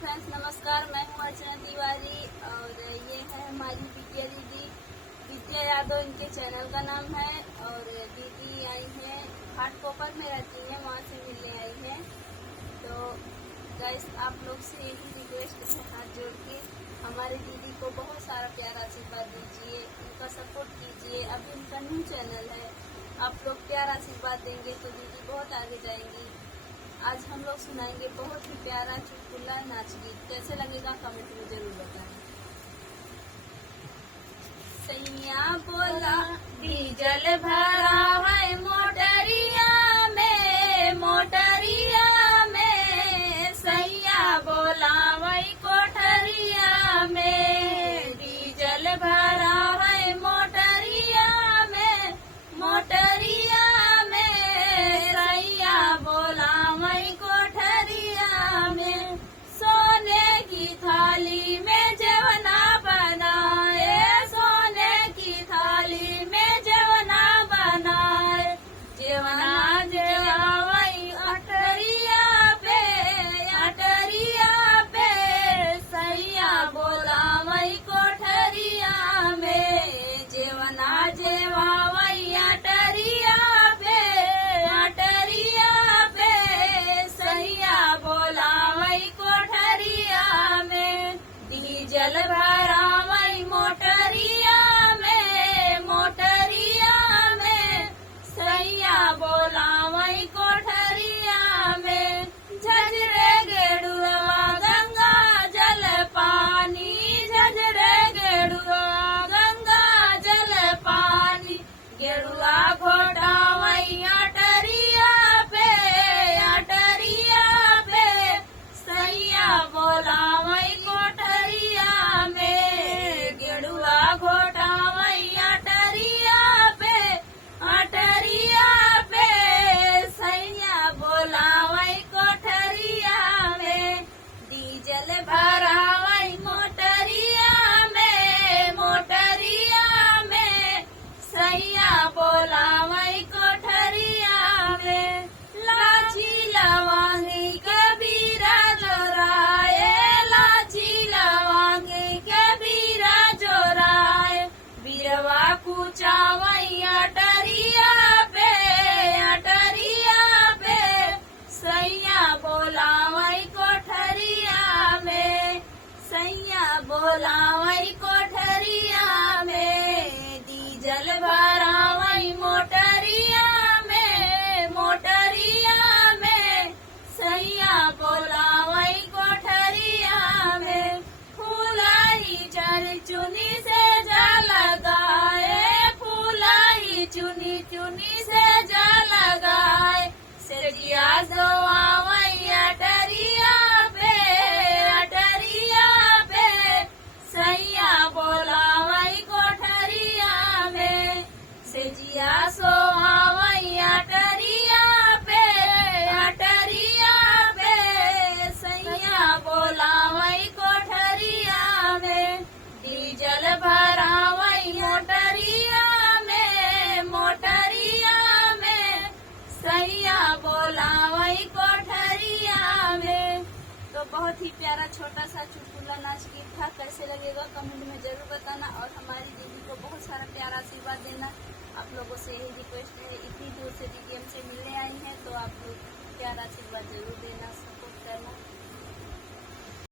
Friends, नमस्कार। मैं हूँ अर्चना तिवारी और ये है हमारी बिटिया दीदी विद्या यादव, इनके चैनल का नाम है। और दीदी आई हैं घाटकोपर में रहती हैं, वहाँ से मिलने आई हैं। तो गाइस, आप लोग से यही रिक्वेस्ट है, हाथ जोड़ के हमारे दीदी को बहुत सारा प्यारा आशीर्वाद दीजिए, उनका सपोर्ट कीजिए। अभी उनका न्यू चैनल है, आप लोग प्यारा आशीर्वाद देंगे तो दीदी बहुत आगे जाएंगी। आज हम लोग सुनाएंगे बहुत ही प्यारा चुटकुला नाच गीत। कैसे लगेगा कमेंट में जरूर बताएं। सैया बोला डीजल भरा है मोटरिया में, सैया बोला वही कोठरिया में। डीजल भरा है मोटरिया में, सैया बोला वही कोठरिया में। सोने की थाली में जवना बनाए, सोने की थाली में जवना बनाए। जवना जवाई अटरिया पे, सैया बोला वही कोठरिया में। जवना जवाई अटरिया पे, सैया बोला वही कोठरिया में। डीजल भरा वही मोटरिया में, सैया बोला वही कोठरिया में। झजरे गेड़ुआ गंगा जल पानी, झजरे गेड़ुआ गंगा जल पानी। गेड़ुआ घोटा वही अटरिया पे, सैया बोला वही कोठरिया में। गेड़ुआ घोटा वही अटरिया पे, सैया बोला वही कोठरिया में। डीजल भरा वही मोटरिया में, सैया बोला वही कोठरिया में। लाची लवांगी कबीरा जोराए, लाची लवांगी कबीरा जोराए। बीरवा कूचा वही अटरिया पे, सैया बोला वही कोठरिया में। सैया बोला वही कोठरिया में। डीजल भरा वही मोटरिया में, सैया बोला वही कोठरिया में। फूलाई चर चुनी से जा लगाए, फूलाई चुनी से जा लगाए। सजिया जोआ वही अटरिया पे, सैया बोला वही कोठरिया में। सजिया सोआ वही अटरिया पे, सैया बोला वही कोठरिया में। डीजल भरा वही मोटरिया में, सैया बोला वही कोठरिया में। तो बहुत ही प्यारा छोटा सा चुटकुला नाच गीत था। कैसे लगेगा कमेंट में जरूर बताना और हमारी दीदी को बहुत सारा प्यारा आशीर्वाद देना। आप लोगों से यही रिक्वेस्ट है, इतनी दूर से दीदी हमसे मिलने आई हैं तो आप लोग प्यारा आशीर्वाद जरूर देना, सपोर्ट करना।